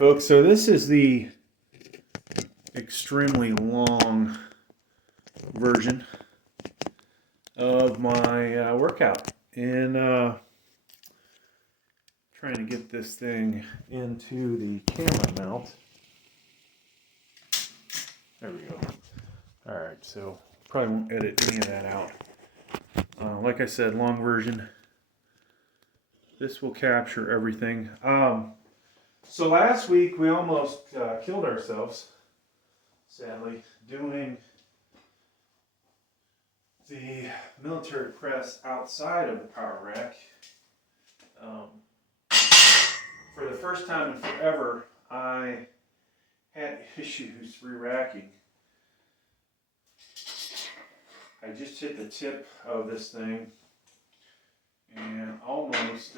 Folks, so this is the extremely long version of my workout, and trying to get this thing into the camera mount. There we go. Alright, so probably won't edit any of that out. Like I said, long version. This will capture everything. So last week we almost killed ourselves, sadly, doing the military press outside of the power rack. For the first time in forever, I had issues re-racking. I just hit the tip of this thing and almost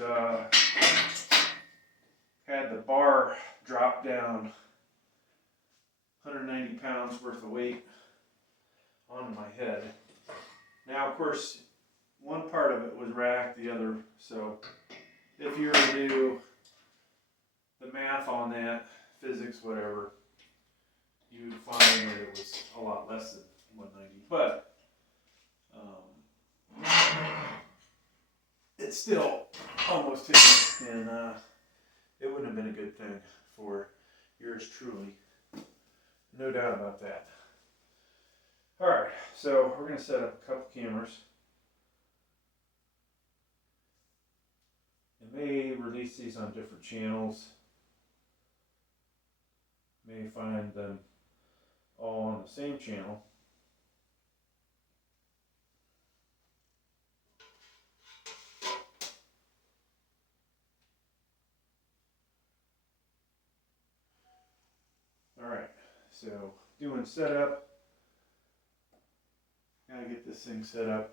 had the bar drop down 190 pounds worth of weight onto my head. Now, of course, one part of it was racked, the other, so if you were to do the math on that, physics, whatever, you would find that it was a lot less than 190, but it still almost hit me, and it wouldn't have been a good thing for yours truly. No doubt about that. Alright, so we're going to set up a couple cameras. I may release these on different channels. May find them all on the same channel. Alright, so doing setup. Gotta get this thing set up.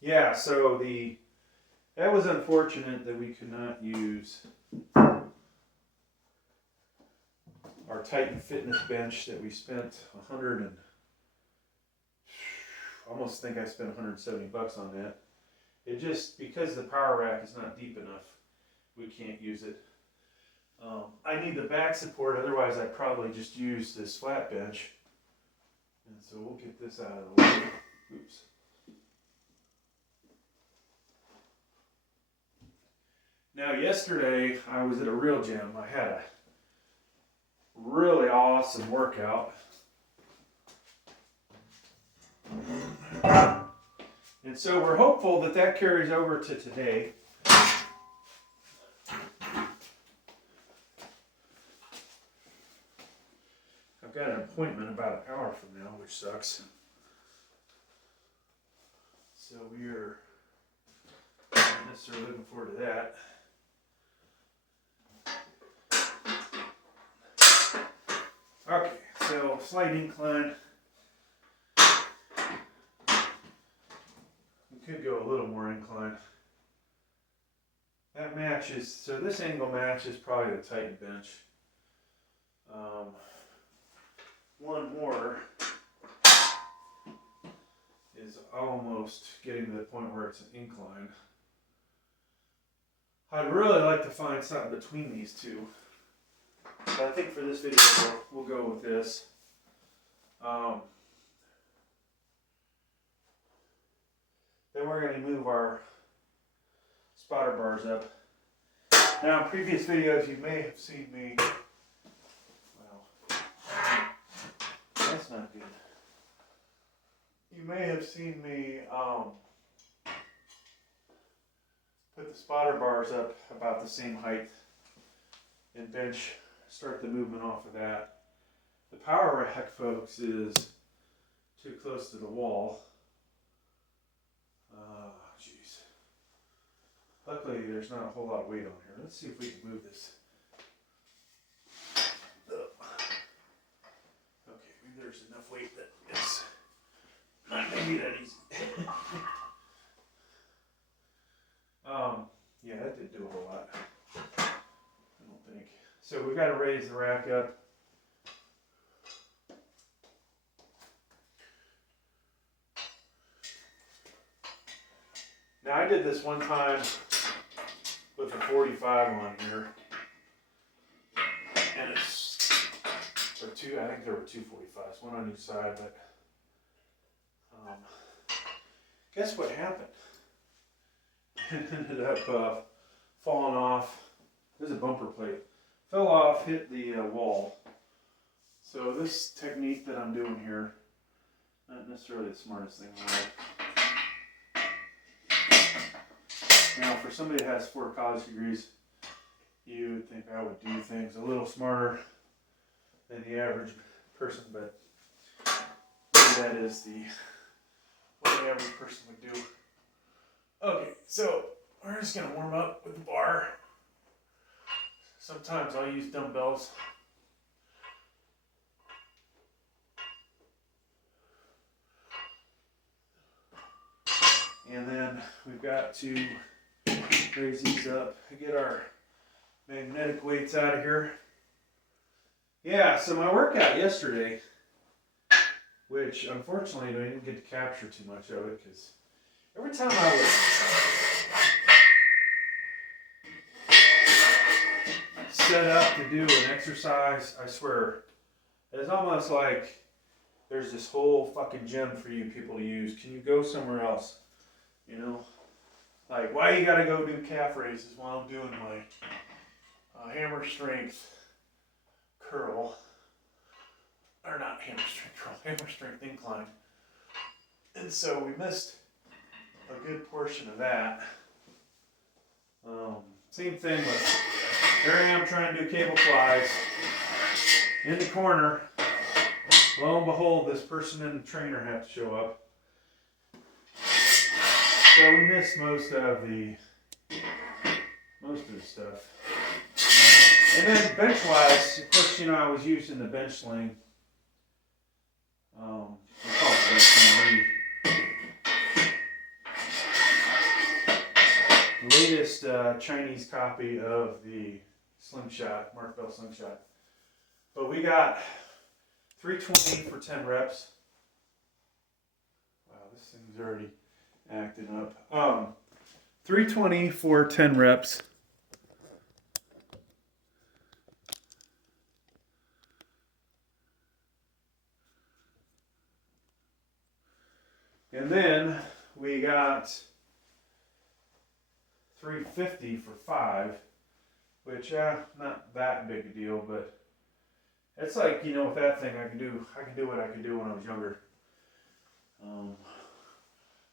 Yeah, so that was unfortunate that we could not use our Titan fitness bench that we spent almost think I spent 170 bucks on that. It just, because the power rack is not deep enough, we can't use it. I need the back support, otherwise I'd probably just use this flat bench. And so we'll get this out of the way. Oops. Now yesterday I was at a real gym. I had a really awesome workout. And so we're hopeful that that carries over to today. I've got an appointment about an hour from now, which sucks. So we're not necessarily looking forward to that. Okay, so slight incline. We could go a little more incline. That matches, so this angle matches probably the Titan bench. One more is almost getting to the point where it's an incline. I'd really like to find something between these two. But I think for this video we'll go with this. Then we're going to move our spotter bars up. Now in previous videos you may have seen me, that's not good. You may have seen me put the spotter bars up about the same height and bench, start the movement off of that. The power rack, folks, is too close to the wall. Jeez. Luckily there's not a whole lot of weight on here. Let's see if we can move this. There's enough weight that it's not going to be that easy. Yeah, that didn't do a whole lot, I don't think. So we've got to raise the rack up. Now I did this one time with a 45 on here, and it two, I think there were two 45s, one on each side, but guess what happened? It ended up falling off. There's a bumper plate. Fell off, hit the wall. So this technique that I'm doing here, not necessarily the smartest thing in the world. Now, for somebody that has 4 college degrees, you would think I would do things a little smarter than the average person, but maybe that is what the average person would do. Okay, so we're just gonna warm up with the bar. Sometimes I'll use dumbbells. And then we've got to raise these up, get our magnetic weights out of here. Yeah, so my workout yesterday, which unfortunately I didn't get to capture too much of it because every time I would set up to do an exercise, I swear, it's almost like there's this whole fucking gem for you people to use. Can you go somewhere else? You know? Like, why you gotta go do calf raises while I'm doing my hammer strength curl? Or not hammer strength curl, hammer strength incline. And so we missed a good portion of that. Same thing with, here I am trying to do cable flies in the corner. Lo and behold, this person and the trainer have to show up. So we missed most of the stuff. And then bench wise, of course, you know, I was using the bench sling. We call it bench sling. The latest Chinese copy of the slingshot, Mark Bell slingshot. But we got 320 for 10 reps. Wow, this thing's already acting up. 320 for 10 reps. And then we got 350 for 5, which not that big a deal, but it's like, you know, with that thing I can do what I could do when I was younger.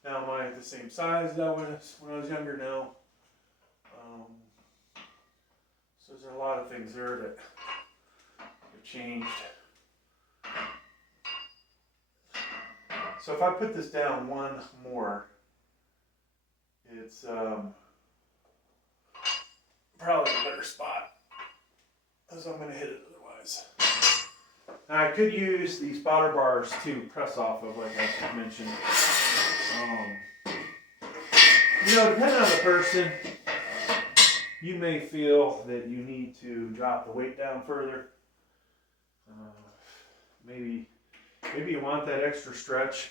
Now am I at the same size as I was when I was younger? No. So there's a lot of things there that have changed. So if I put this down one more, it's probably a better spot, as I'm going to hit it otherwise. Now I could use these spotter bars to press off of, like I mentioned. You know, depending on the person, you may feel that you need to drop the weight down further. Maybe you want that extra stretch.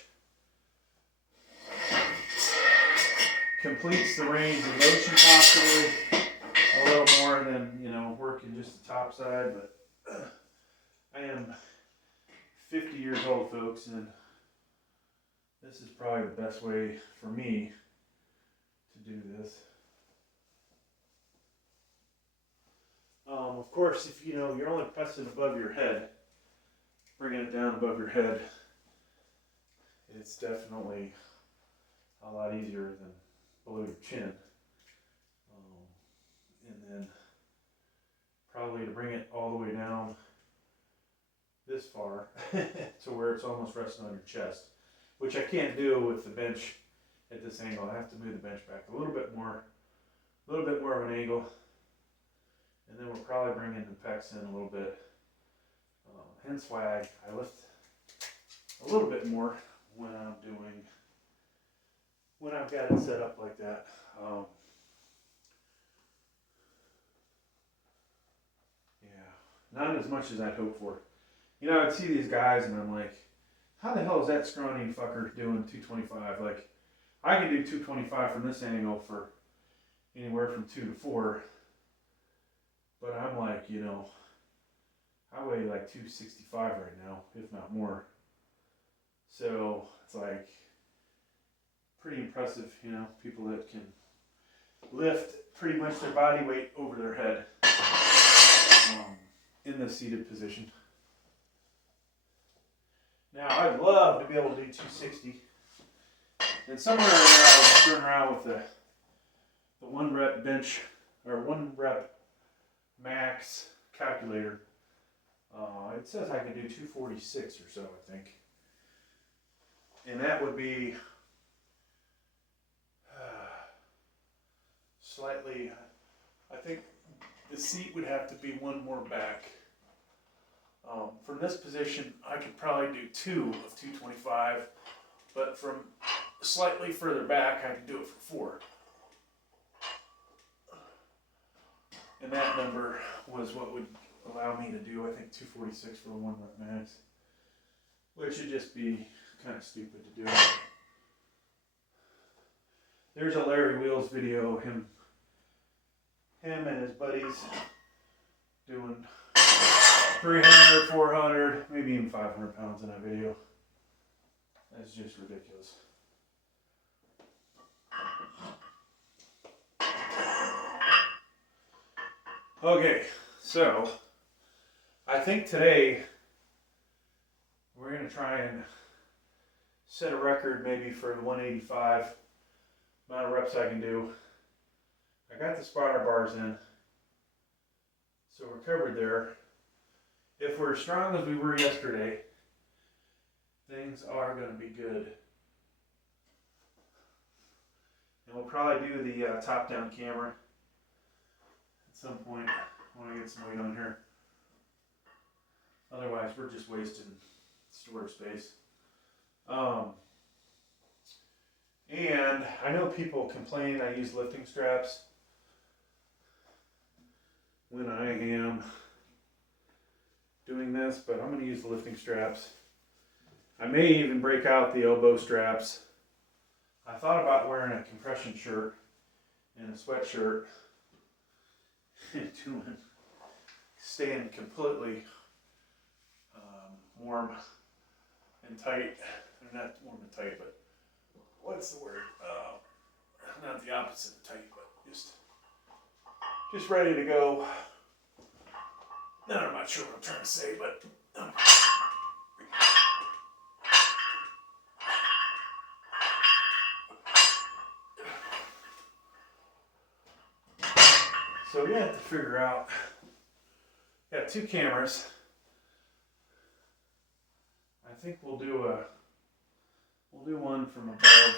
Completes the range of motion possibly a little more than, you know, working just the top side, but I am 50 years old, folks, and this is probably the best way for me to do this. Of course, if you know you're only pressing above your head, bringing it down above your head, it's definitely a lot easier than below your chin. And then probably to bring it all the way down this far to where it's almost resting on your chest, which I can't do with the bench at this angle. I have to move the bench back a little bit more of an angle, and then we're probably bringing the pecs in a little bit. Hence why I lift a little bit more when I've got it set up like that. Yeah, not as much as I'd hoped for. You know, I'd see these guys and I'm like, how the hell is that scrawny fucker doing 225? Like, I can do 225 from this angle for anywhere from 2 to 4. But I'm like, you know, I weigh like 265 right now, if not more. So it's like pretty impressive, you know, people that can lift pretty much their body weight over their head in the seated position. Now I'd love to be able to do 260. And somewhere in there I was screwing around with the 1 rep bench or 1 rep max calculator. It says I can do 246 or so, I think. And that would be slightly, I think the seat would have to be 1 more back. From this position, I could probably do 2 of 225, but from slightly further back, I could do it for 4. And that number was what would allow me to do, I think, 246 for a 1 rep max, which would just be kind of stupid to do. There's a Larry Wheels video, him and his buddies doing 300, 400, maybe even 500 pounds in that video. That's just ridiculous. Okay, so I think today we're going to try and set a record maybe for the 185 amount of reps I can do. I got the spotter bars in, so we're covered there. If we're as strong as we were yesterday, things are going to be good. And we'll probably do the top-down camera at some point when I get some weight on here. Otherwise, we're just wasting storage space. And I know people complain I use lifting straps when I am doing this, but I'm going to use the lifting straps. I may even break out the elbow straps. I thought about wearing a compression shirt and a sweatshirt and staying completely warm and tight. Not warm and tight, but what's the word? Not the opposite of tight, but just ready to go. No, I'm not sure what I'm trying to say, but so we have to figure out. Got 2 cameras. I think we'll do one from above.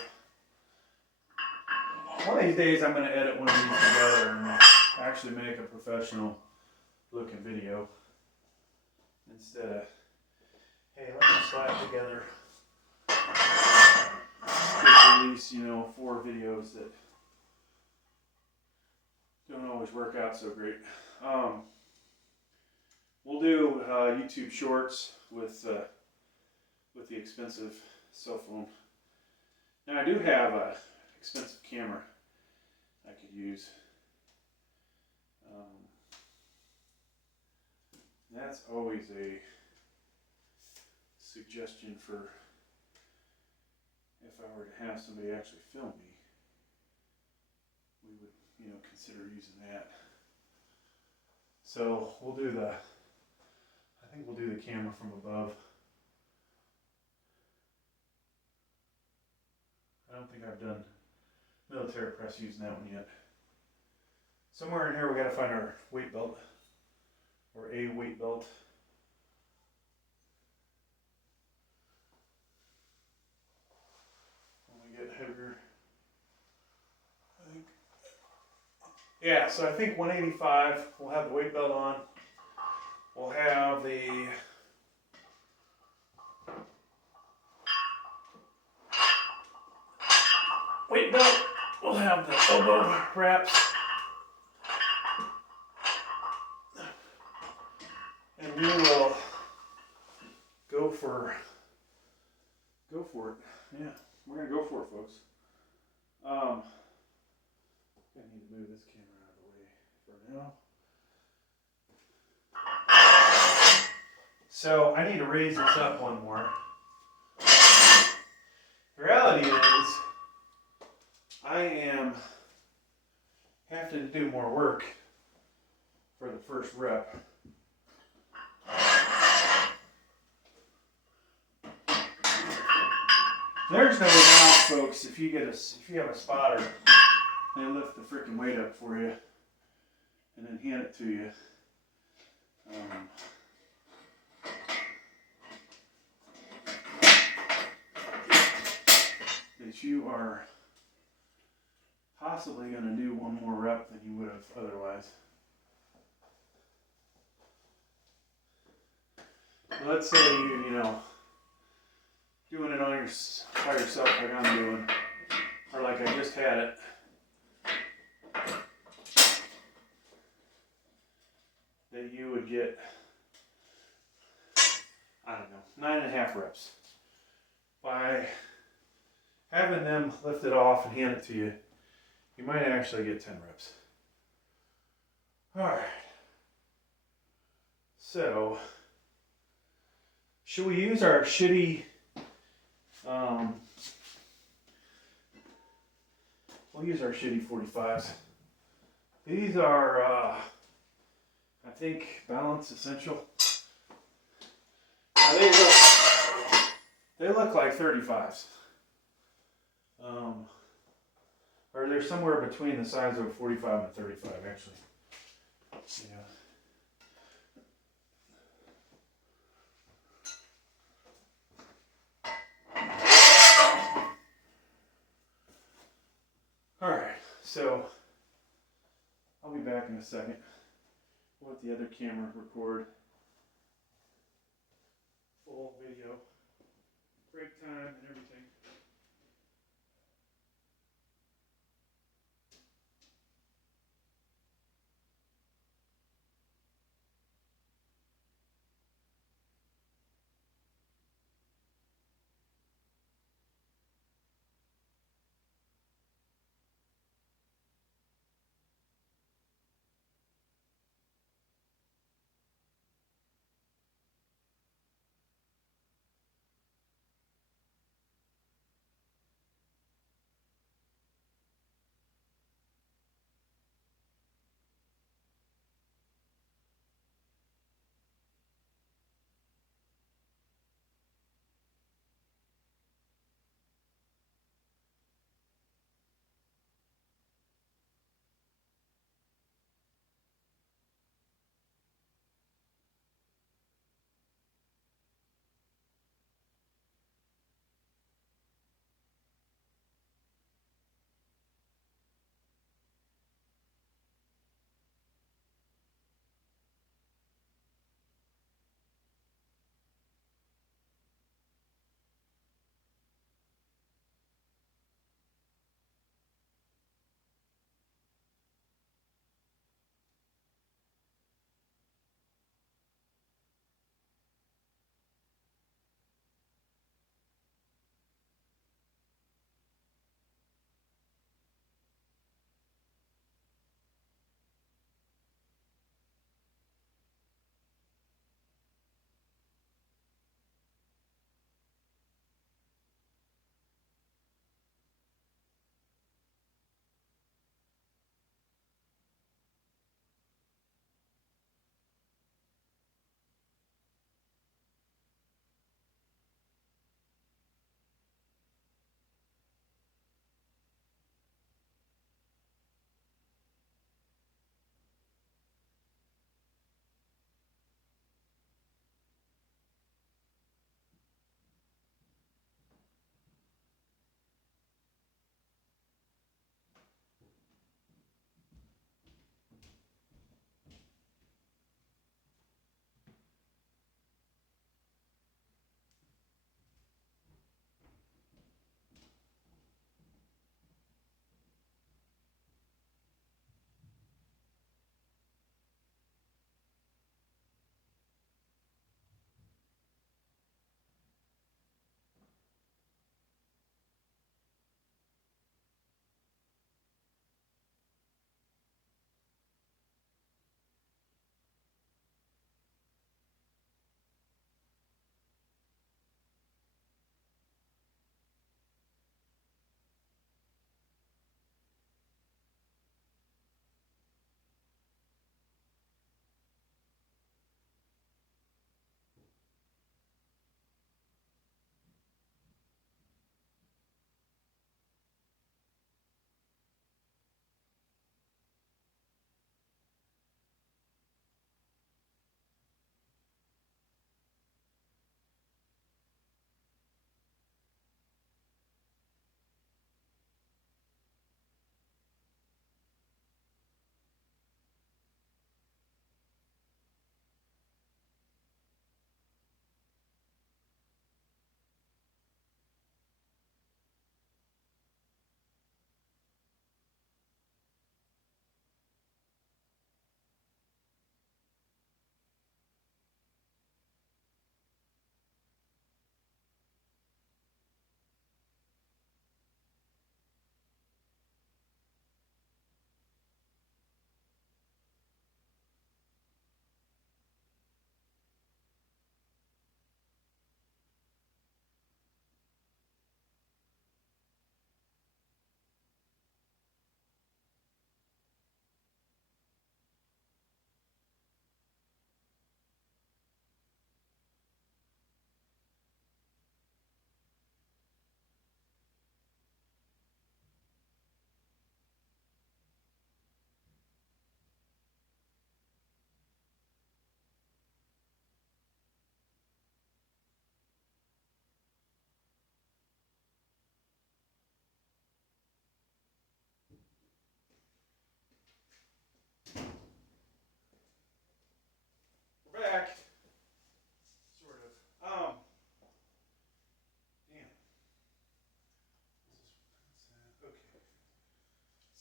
One of these days I'm going to edit one of these together and actually make a professional looking video instead of, hey, let me slap together just at least, 4 videos that don't always work out so great. We'll do YouTube Shorts with the expensive cell phone. Now I do have a expensive camera I could use. That's always a suggestion for if I were to have somebody actually film me. We would, consider using that. So we'll do I think we'll do the camera from above. I don't think I've done military press using that one yet. Somewhere in here we got to find our weight belt, or a weight belt. When we get heavier, I think. Yeah, so I think 185. We'll have the weight belt on. We'll have the weight belt. We'll have the elbow wraps. And we will go for it. Yeah, we're going to go for it, folks. I need to move this camera out of the way for now. So I need to raise this up one more. The reality is, I have to do more work for the first rep. There's no doubt, folks, if you have a spotter, they lift the freaking weight up for you and then hand it to you. That you are possibly going to do one more rep than you would have otherwise. Let's say you know, doing it by yourself like I'm doing, or like I just had it. That you would get, I don't know, 9.5 reps. By having them lift it off and hand it to you, you might actually get 10 reps. Alright. So, should we use our shitty, we'll use our shitty 45s. These are, I think, Balance Essential. Now they look like 35s. Or they're somewhere between the size of a 45 and 35, actually. Yeah. Alright, so I'll be back in a second. We'll let the other camera record full video, break time and everything.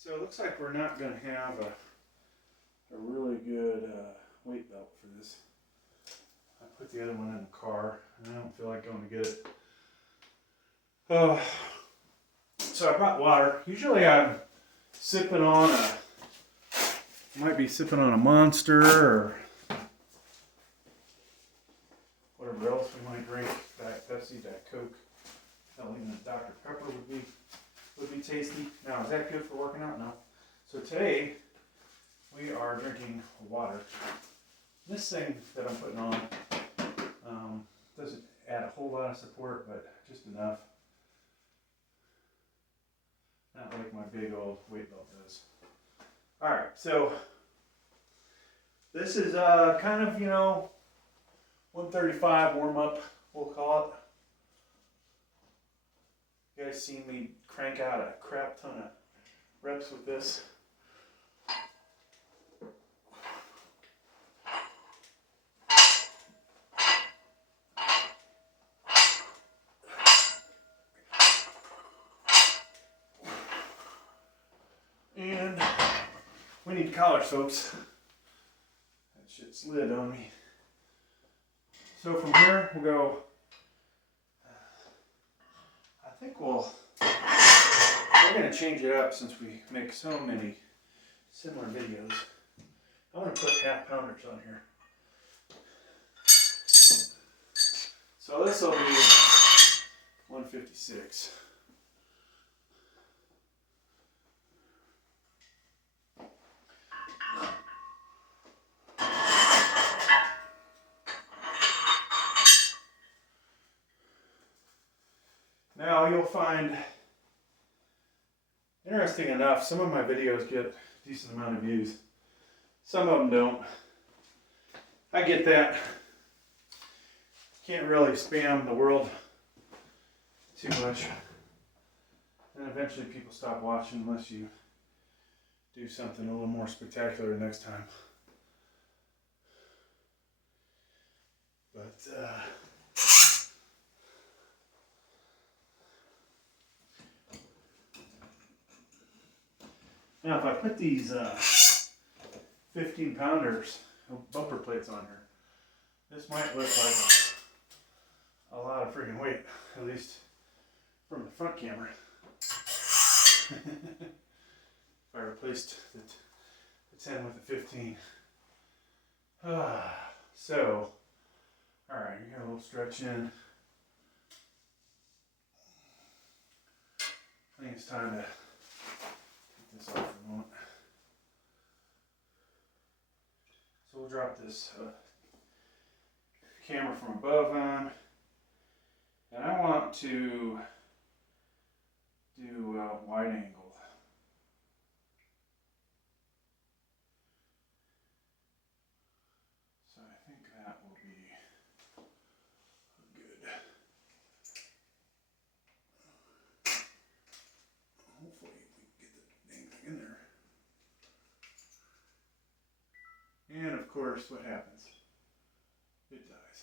So it looks like we're not going to have a really good weight belt for this. I put the other one in the car and I don't feel like going to get it. So I brought water. Usually I'm sipping on might be sipping on a Monster or whatever else we might drink. Diet Pepsi, Diet Coke. Hell, even a Dr. Pepper would be tasty. Now, is that good for working out? No. So today we are drinking water. This thing that I'm putting on doesn't add a whole lot of support, but just enough. Not like my big old weight belt does. Alright, so this is kind of, 135 warm up, we'll call it. You guys seen me crank out a crap ton of reps with this. And we need collar soaps. That shit slid on me. So from here we'll go, I think we're going to change it up since we make so many similar videos. I'm going to put half pounders on here. So this will be 156. Now you'll find, interesting enough, some of my videos get a decent amount of views. Some of them don't. I get that. Can't really spam the world too much. And eventually people stop watching unless you do something a little more spectacular next time. But, now if I put these 15 pounders, bumper plates on here, this might look like a lot of freaking weight, at least from the front camera. If I replaced the 10 with the 15. So, alright, you got a little stretch in. I think it's time to take this off for a moment. So we'll drop this camera from above on. And I want to do wide angle. So I think that will be good. Hopefully we can get the dang thing in there. And of course, what happens? It dies.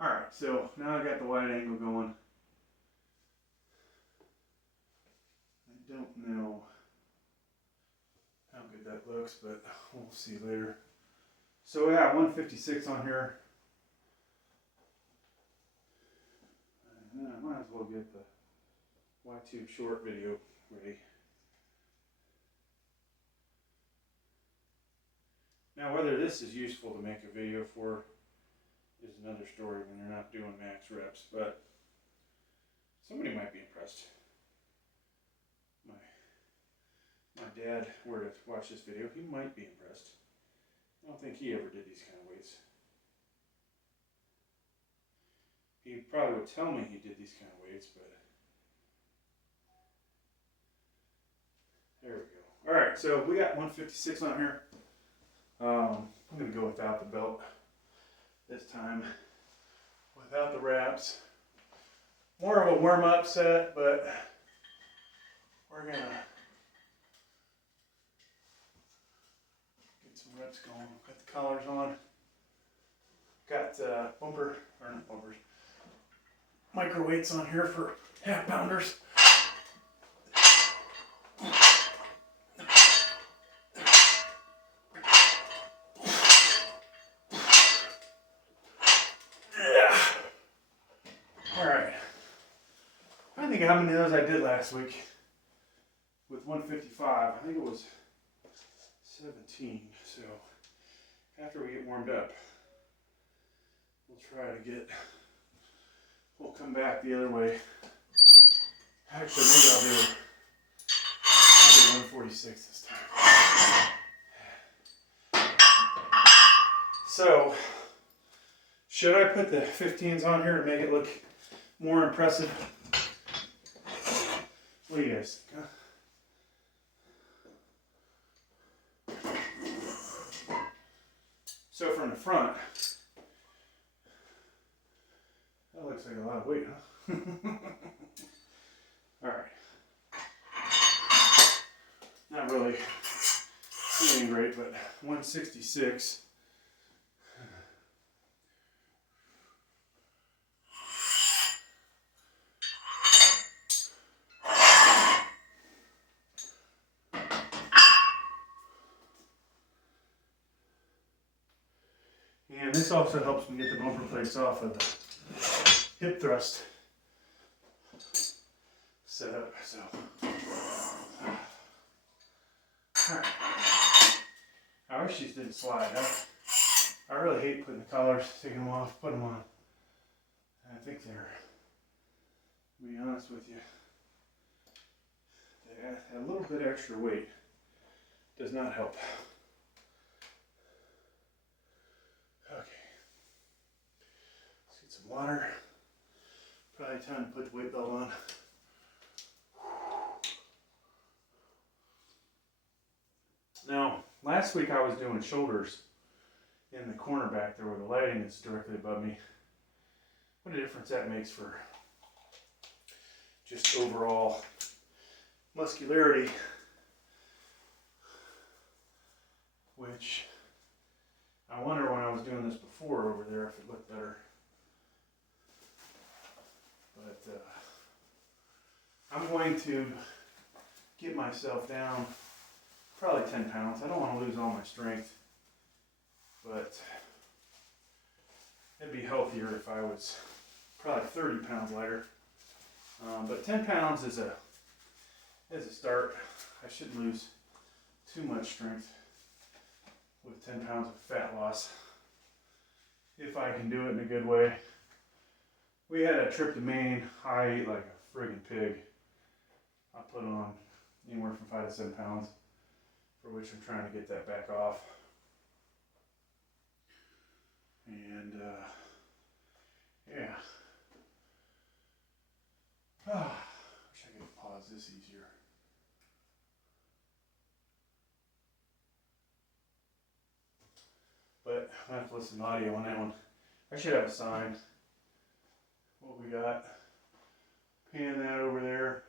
Alright, so now I got the wide angle going. I don't know how good that looks, but we'll see later. So yeah, 156 on here. And I might as well get the Y2 short video ready. Now whether this is useful to make a video for is another story when you're not doing max reps, but somebody might be impressed. My dad were to watch this video, he might be impressed. I don't think he ever did these kind of weights. He probably would tell me he did these kind of weights, but there we go. Alright, so we got 156 on here. I'm going to go without the belt this time, without the wraps. More of a warm-up set, but we're going to get some reps going. Got the collars on. Got micro weights on here for half pounders. think how many of those I did last week with 155. I think it was 17. So after we get warmed up, we'll try to get, we'll come back the other way. Actually, maybe I'll do 146 this time. So, should I put the 15s on here to make it look more impressive? What do you guys think? So from the front, that looks like a lot of weight, huh? All right. Not really feeling great, but 166. And this also helps me get the bumper plates off of the hip thrust setup. So, all right. I wish these didn't slide. I really hate putting the collars, taking them off, putting them on. I think they're, to be honest with you, they add a little bit extra weight does not help. Okay, let's get some water. Probably time to put the weight belt on. Now, last week I was doing shoulders in the corner back there where the lighting is directly above me. What a difference that makes for just overall muscularity, which I wonder when I was doing this before over there if it looked better. But I'm going to get myself down probably 10 pounds. I don't want to lose all my strength, but it'd be healthier if I was probably 30 pounds lighter. But 10 pounds is a start. I shouldn't lose too much strength with 10 pounds of fat loss if I can do it in a good way. We had a trip to Maine. I ate like a friggin' pig. I put on anywhere from 5 to 7 pounds, for which I'm trying to get that back off. And yeah. Wish I could pause this easier. But I have to listen to audio on that one. I should have a sign. What we got. Pan that over there.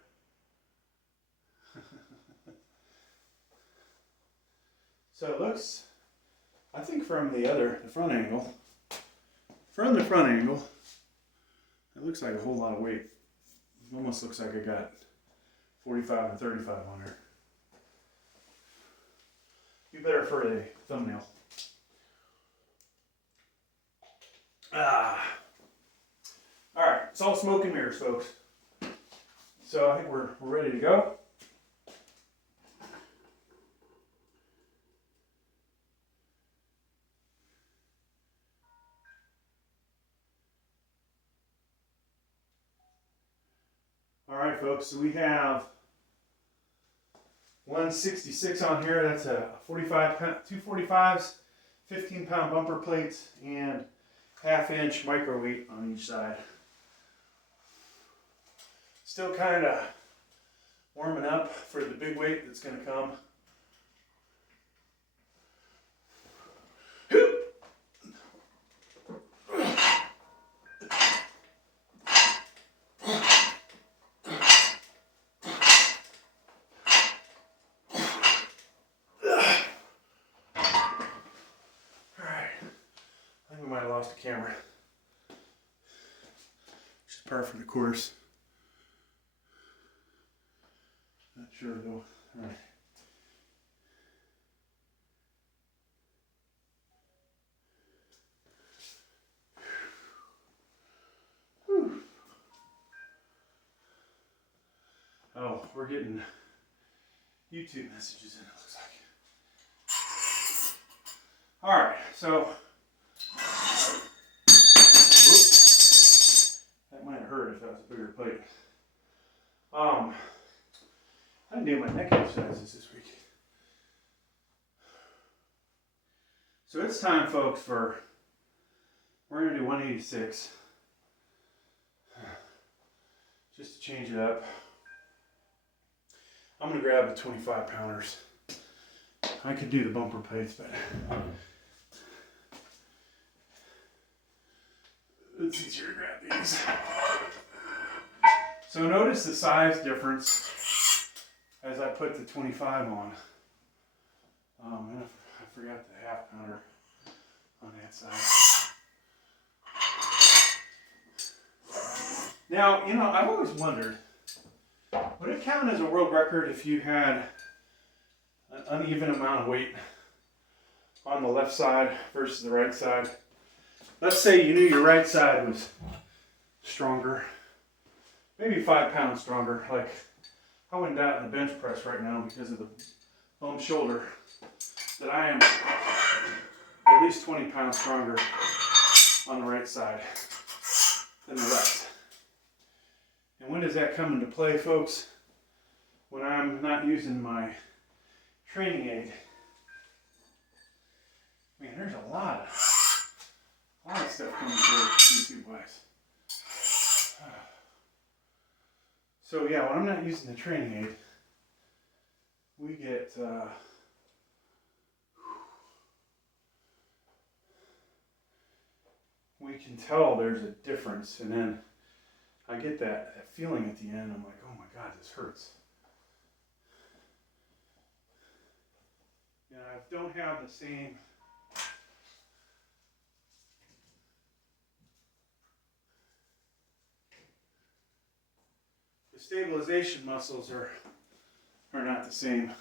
So it looks, I think from the front angle, it looks like a whole lot of weight. It almost looks like I got 45 and 35 on there. Be better for the thumbnail. All right, it's all smoke and mirrors, folks. So I think we're ready to go. All right, folks, so we have 166 on here. That's a 245s, 15-pound bumper plates, and half-inch micro weight on each side. Still kind of warming up for the big weight that's going to come. Lost the camera. Just par for the course. Not sure though. All right. Whew. Uh-oh, we're getting YouTube messages in, it looks like. Alright, so whoops, that might hurt if that was a bigger plate. I didn't do my neck exercises this week. So it's time, folks, we're going to do 186. Just to change it up. I'm going to grab the 25 pounders. I could do the bumper plates, but it's easier to grab these. So notice the size difference as I put the 25 on. And I forgot the half pounder on that side. Now, you know, I've always wondered, would it count as a world record if you had an uneven amount of weight on the left side versus the right side? Let's say you knew your right side was stronger, maybe 5 pounds stronger. Like, I wouldn't doubt in the bench press right now because of the bum shoulder that I am at least 20 pounds stronger on the right side than the left. And when does that come into play, folks? When I'm not using my training aid. Man, there's a lot of stuff coming through YouTube-wise. So yeah, when I'm not using the training aid, we get we can tell there's a difference, and then I get that feeling at the end. I'm like, oh my God, this hurts. And I don't have the same stabilization muscles are not the same.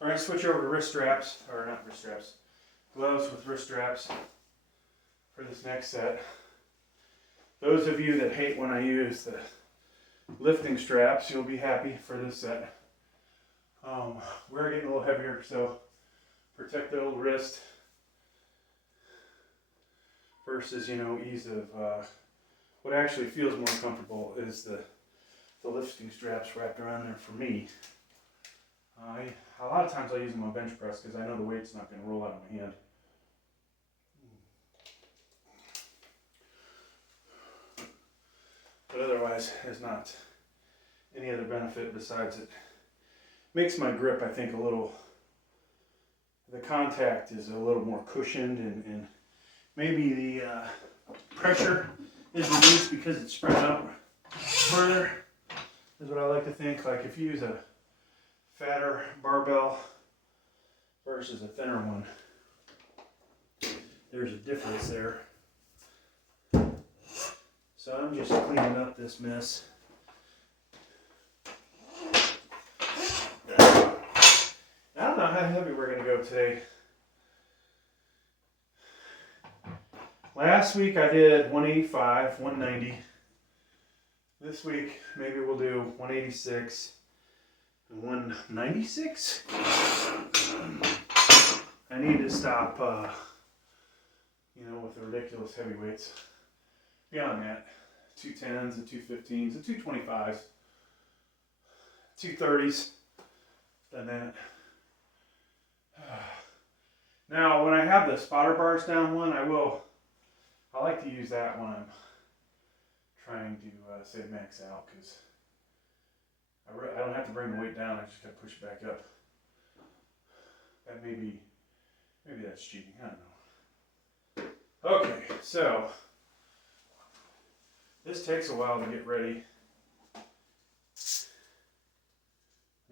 We're going to switch over to wrist straps, or not wrist straps, gloves with wrist straps for this next set. Those of you that hate when I use the lifting straps, you'll be happy for this set. We're getting a little heavier, so protect the old wrist versus, you know, ease of what actually feels more comfortable is the lifting straps wrapped around there for me. A lot of times I use them on bench press because I know the weight's not going to roll out of my hand. But otherwise, there's not any other benefit besides it makes my grip, I think, a little, the contact is a little more cushioned, and maybe the pressure is reduced because it's spread out further, is what I like to think. Like if you use a fatter barbell versus a thinner one, there's a difference there. So I'm just cleaning up this mess. I don't know how heavy we're going to go today. Last week I did 185, 190. This week maybe we'll do 186 and 196. I need to stop, with the ridiculous heavy weights. Beyond that, 210s and 215s and 225s, 230s, done that. Now, when I have the spotter bars down one, I like to use that when I'm trying to, say, max out, because I don't have to bring the weight down, I just got to push it back up. That maybe that's cheating, I don't know. Okay, so this takes a while to get ready.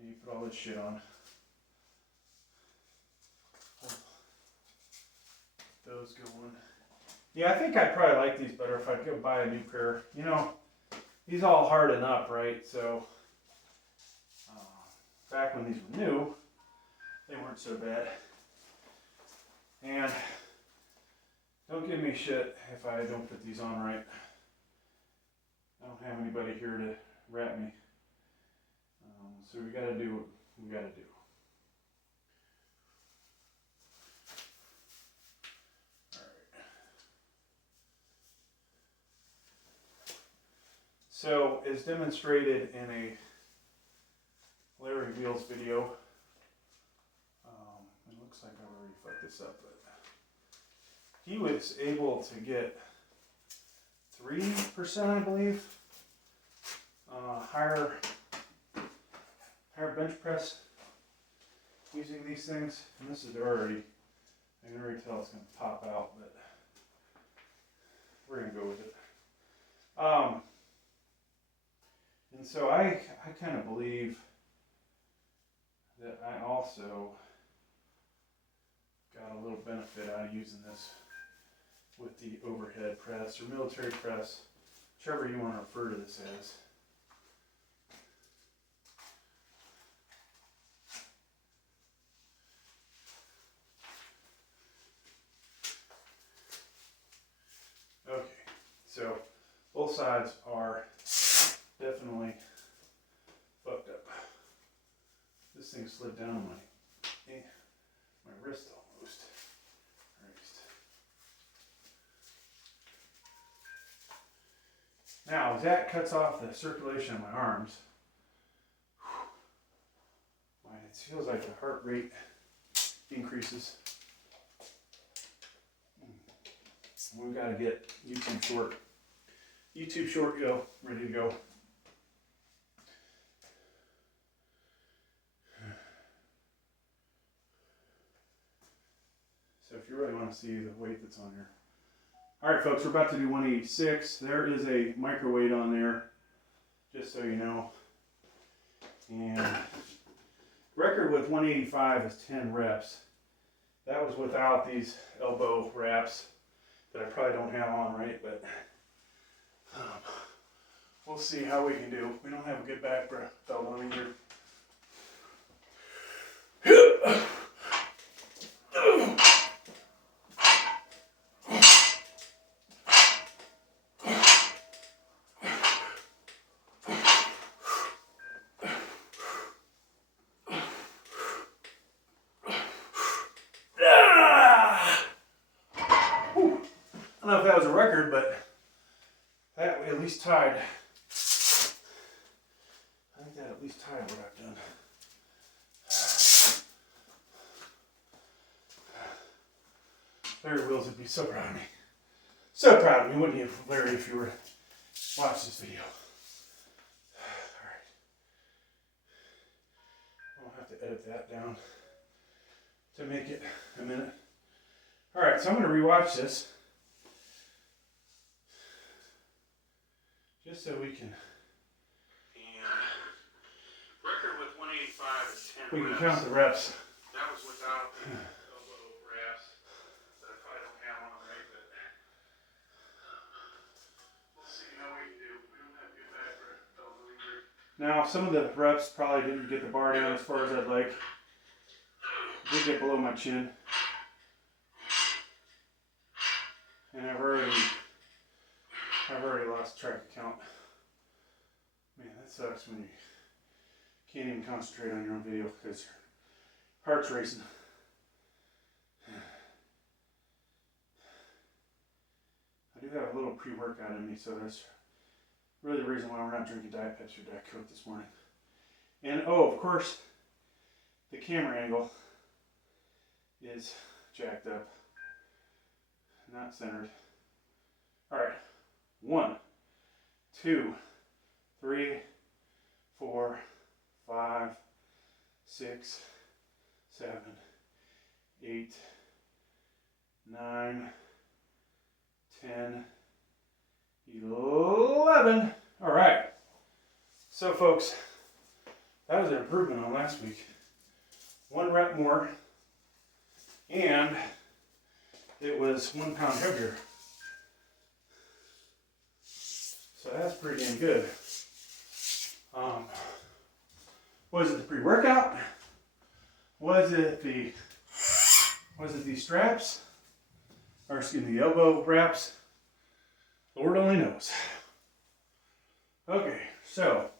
You put all this shit on. Those going. Yeah, I think I'd probably like these better if I'd go buy a new pair. You know, these all harden up, right? So, back when these were new, they weren't so bad. And don't give me shit if I don't put these on right. I don't have anybody here to wrap me. So we gotta do what we gotta do. So, as demonstrated in a Larry Wheels video, it looks like I've already fucked this up, but he was able to get 3%, I believe, higher bench press using these things. And this is already, I can already tell it's going to pop out, but we're going to go with it. And so I kind of believe that I also got a little benefit out of using this with the overhead press or military press, whichever you want to refer to this as. Okay, so both sides are definitely fucked up. This thing slid down my wrist almost. Now, as that cuts off the circulation of my arms, it feels like the heart rate increases. We've got to get YouTube short go, ready to go. So if you really want to see the weight that's on here. Alright folks, we're about to do 186. There is a microweight on there, just so you know. And record with 185 is 10 reps. That was without these elbow wraps that I probably don't have on right, but we'll see how we can do. We don't have a good back belt on either. I don't know if that was a record, but that at least tied. I think that at least tied what I've done. Larry Wills would be so proud of me. So proud of me, wouldn't you, Larry, if you were to watch this video? Alright. I'll have to edit that down to make it a minute. Alright, so I'm going to rewatch this. Just so we can. And record with 185 is 10 we reps. Can count the reps. That was without the elbow wraps that I probably don't have on right, but we'll see how we can do. We don't have good back belt either. Now, some of the reps probably didn't get the bar down as far as I'd like. I did get below my chin. And I've already lost track of count. Man, that sucks when you can't even concentrate on your own video because your heart's racing. I do have a little pre-workout in me, so that's really the reason why we're not drinking Diet Pepsi or Diet Coke this morning. And oh, of course, the camera angle is jacked up, not centered. All right. 1, 2, 3, 4, 5, 6, 7, 8, 9, 10, 11. All right. So folks, that was an improvement on last week. 1 rep more, and it was 1 pound heavier. So that's pretty damn good. Was it the pre-workout? Was it the straps? Or excuse me, the elbow wraps? Lord only knows. Okay, so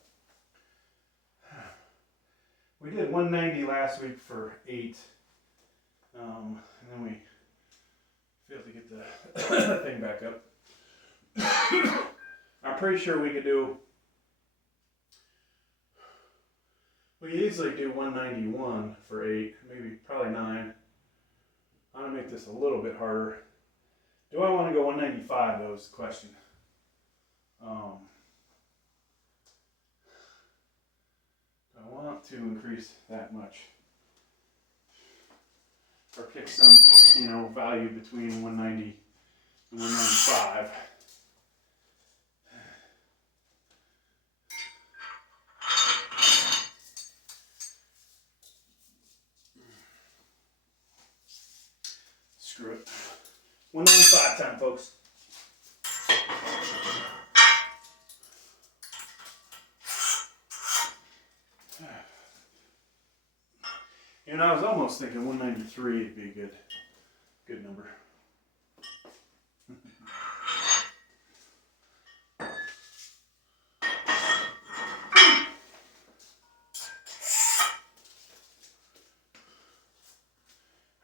we did 190 last week for 8, and then we failed to get the thing back up. I'm pretty sure we could easily do 191 for 8, maybe probably 9. I'm gonna make this a little bit harder. Do I want to go 195 though is the question. Do I want to increase that much? Or pick some, value between 190 and 195. Screw it. 195 time, folks. I was almost thinking 193 would be a good number.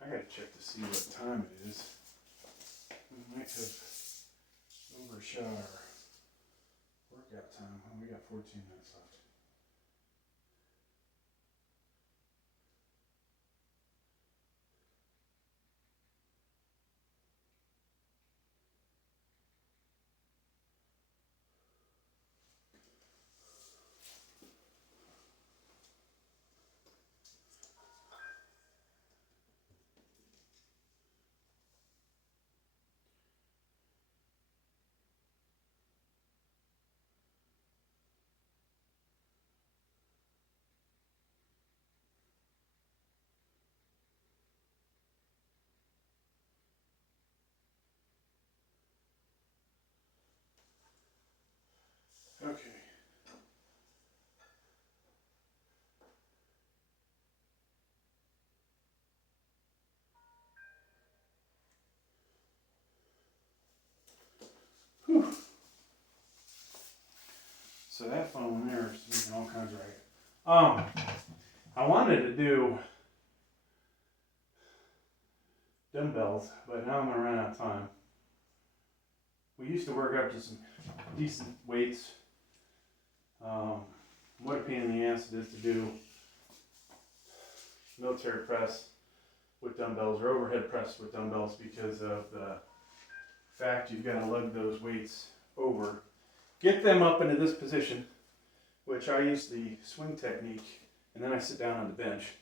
I gotta check to see what time it is. We might have overshot our workout time. Oh, we got 14 minutes left. Okay. Whew. So that phone there is doing all kinds of right. I wanted to do dumbbells, but now I'm gonna run out of time. We used to work up to some decent weights. What a pain in the ass it is to do military press with dumbbells or overhead press with dumbbells because of the fact you've got to lug those weights over. Get them up into this position, which I use the swing technique, and then I sit down on the bench.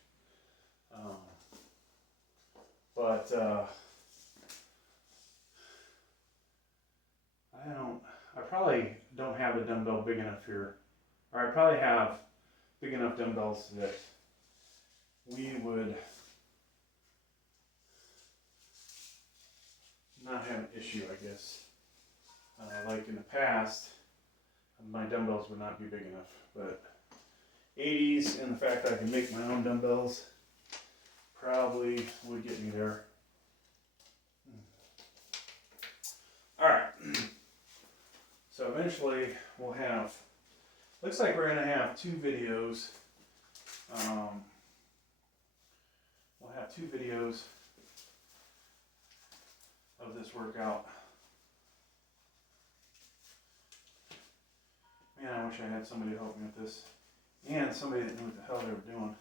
I probably don't have a dumbbell big enough here, or I probably have big enough dumbbells that we would not have an issue, I guess. Like in the past, my dumbbells would not be big enough, but 80s and the fact that I can make my own dumbbells probably would get me there. Alright, so eventually we'll have, looks like we're going to have 2 videos. We'll have 2 videos of this workout. Man, I wish I had somebody to help me with this. And somebody that knew what the hell they were doing.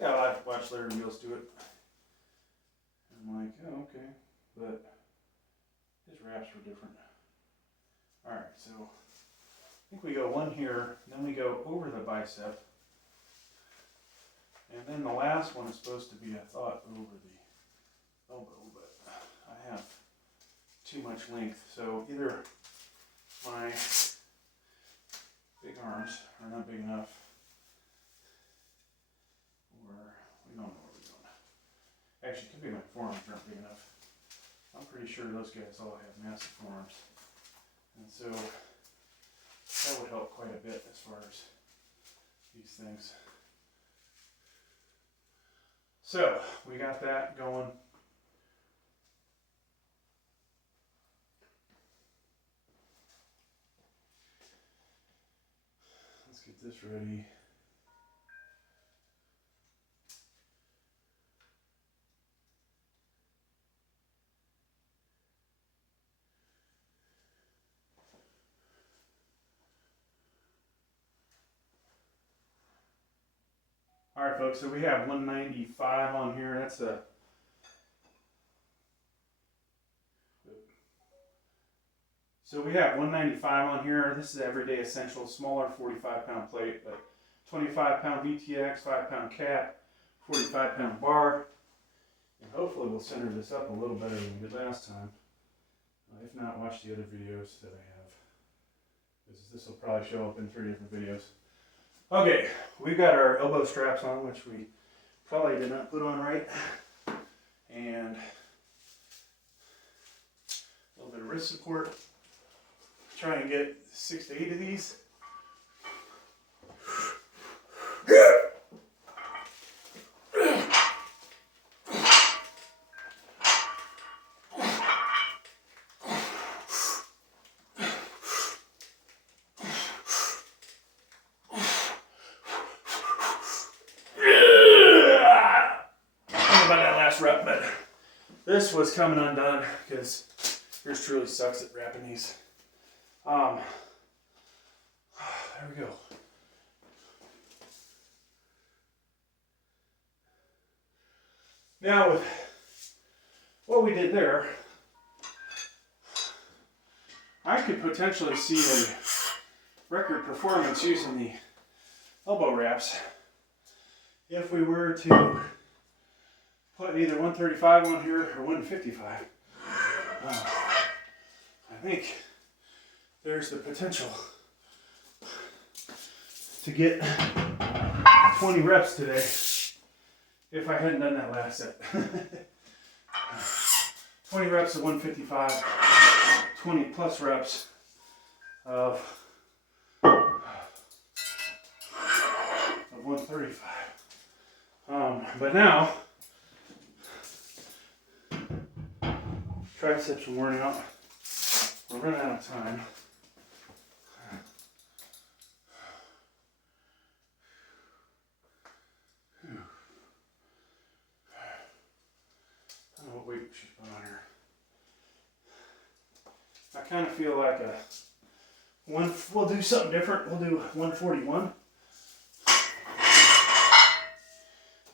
Gotta watch Larry Wheels do it. I'm like, oh, okay. But his wraps were different. Alright, so I think we go one here, then we go over the bicep. And then the last one is supposed to be, I thought, over the elbow, but I have too much length. So either my big arms are not big enough, or we don't know what we're doing. Actually, it could be my forearms aren't big enough. I'm pretty sure those guys all have massive forearms. And so that would help quite a bit as far as these things. So we got that going. Let's get this ready. Alright folks, so we have 195 on here. That's a So we have 195 on here. This is everyday essential, smaller 45-pound plate, but 25-pound VTX, 5-pound cap, 45-pound bar. And hopefully we'll center this up a little better than we did last time. If not, watch the other videos that I have, because this will probably show up in 3 different videos. Okay, we've got our elbow straps on, which we probably did not put on right. And a little bit of wrist support. Try and get 6 to 8 of these. Rep, but this was coming undone because yours truly sucks at wrapping these. There we go. Now with what we did there, I could potentially see a record performance using the elbow wraps if we were to put either 135 on here or 155. I think there's the potential to get 20 reps today if I hadn't done that last set. 20 reps of 155, 20 plus reps of 135. But now, triceps are worn out. We're running out of time. I don't know what weight we should put on here. I kind of feel like we'll do something different. We'll do 141.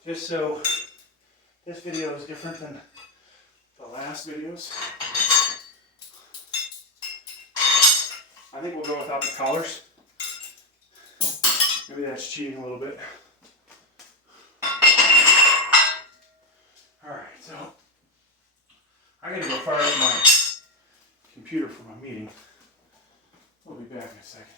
Just so this video is different than the last videos. I think we'll go without the collars. Maybe that's cheating a little bit. Alright, so I gotta go fire up my computer for my meeting. We'll be back in a second.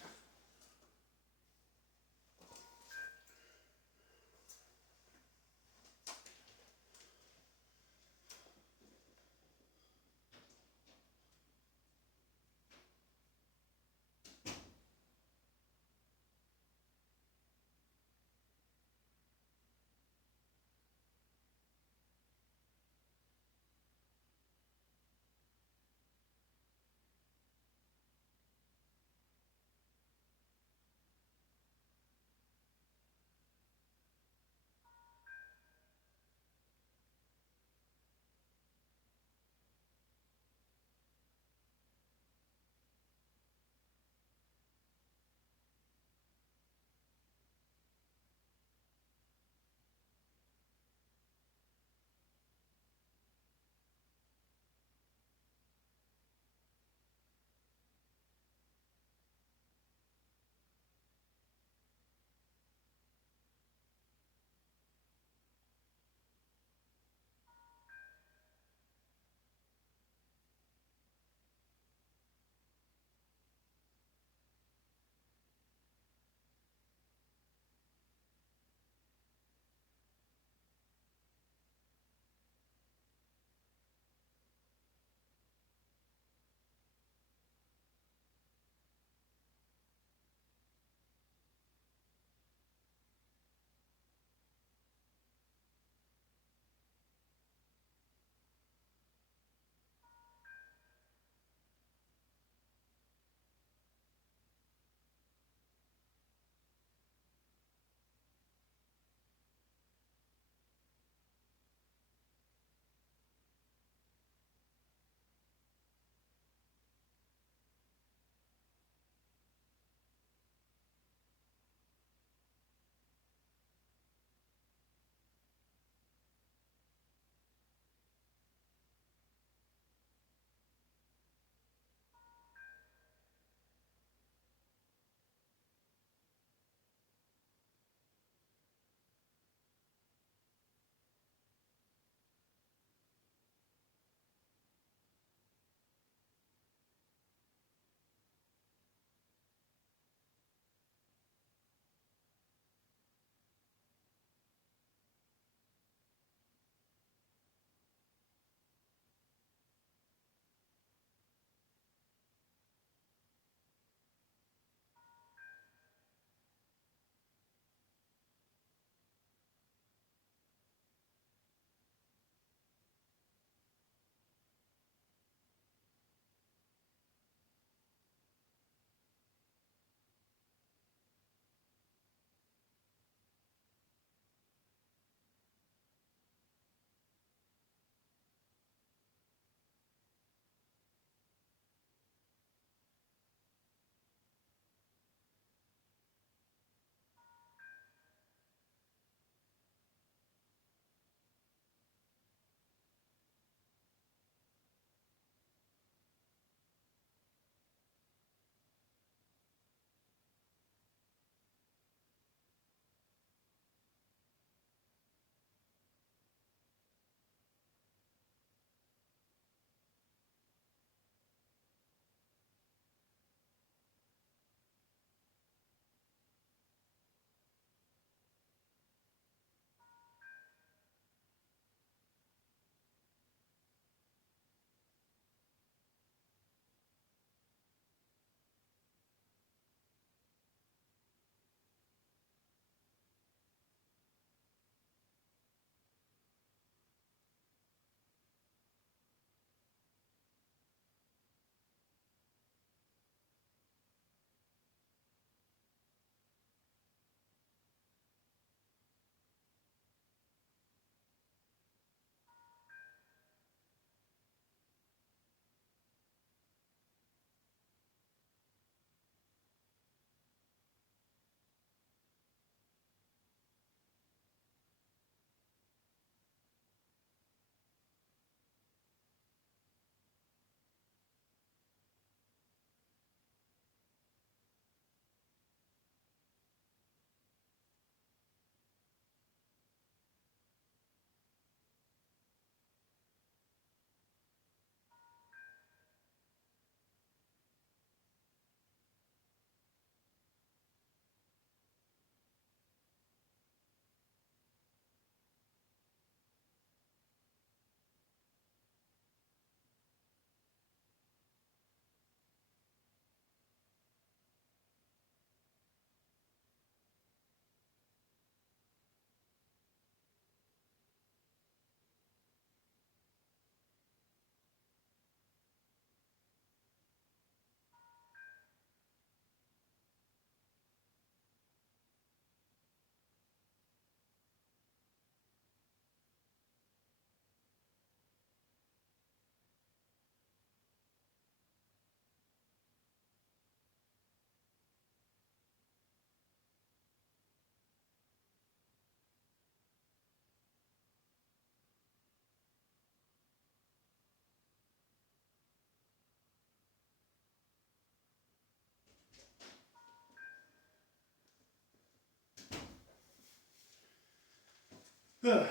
All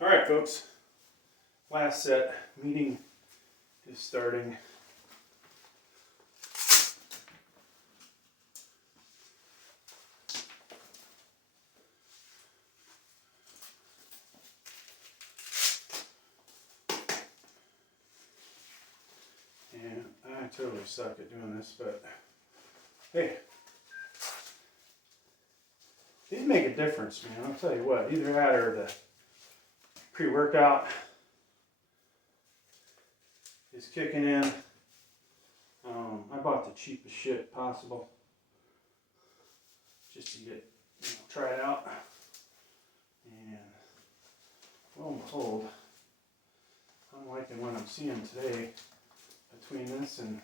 right, folks. Last set. Meeting is starting. And I totally suck at doing this, but hey, these make a difference, man. I'll tell you what, either that or the pre-workout is kicking in. I bought the cheapest shit possible just to get, try it out. And lo and behold, I'm liking what I'm seeing today between this and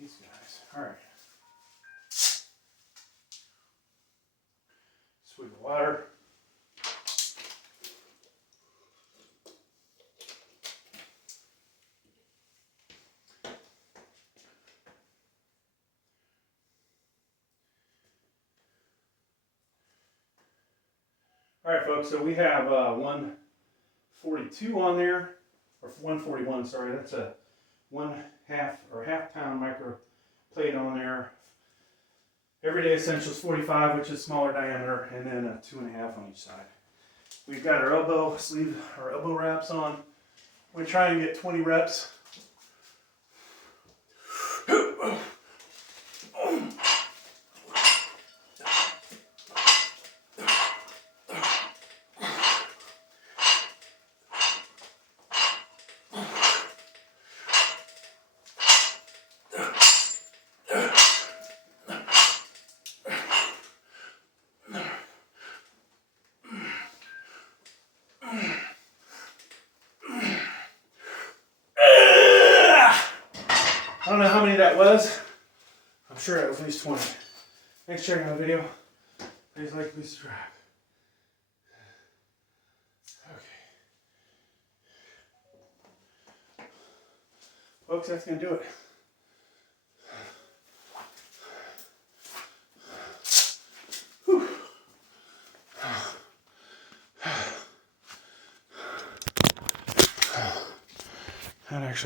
these guys. All right. Swig of water. All right, folks, so we have 142 on there, or 141, sorry. That's a half pound micro plate on there. Everyday Essentials 45, which is smaller diameter, and then a 2.5 on each side. We've got our elbow sleeve, our elbow wraps on. We try and get 20 reps. I don't know how many that was. I'm sure it was at least 20. Thanks for checking out the video. Please like, please subscribe. Okay. Folks, that's going to do it. Whew. That actually